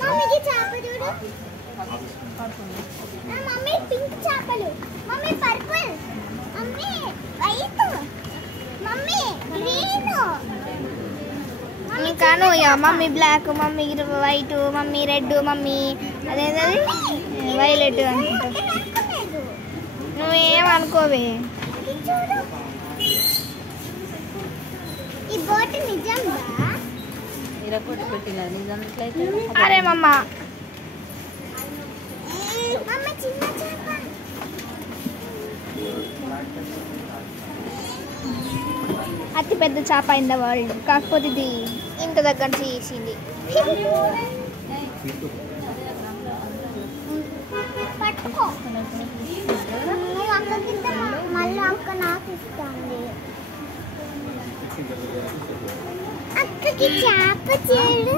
మమ్మీకి చేప చూడు. మమ్మీ పింక్ చేపలు, mummy purple, mummy white, mummy green. కాను mummy black, mummy white, mummy red, mummy అదేంటది వైలెట్ అనుకుంటా. నువ్వేమనుకోవే. ఈ బోట్ నిజంగా అరే మమ్మ చిన్న చేప. అతి పెద్ద చేప ఇన్ ద వరల్డ్. కాకపోతే ఇది ఇంత దగ్గర నుంచి చేసింది. పట్టుకో. మళ్ళీ అక్క నాకు ఇస్తుంది. అక్కకి చేప చేడు.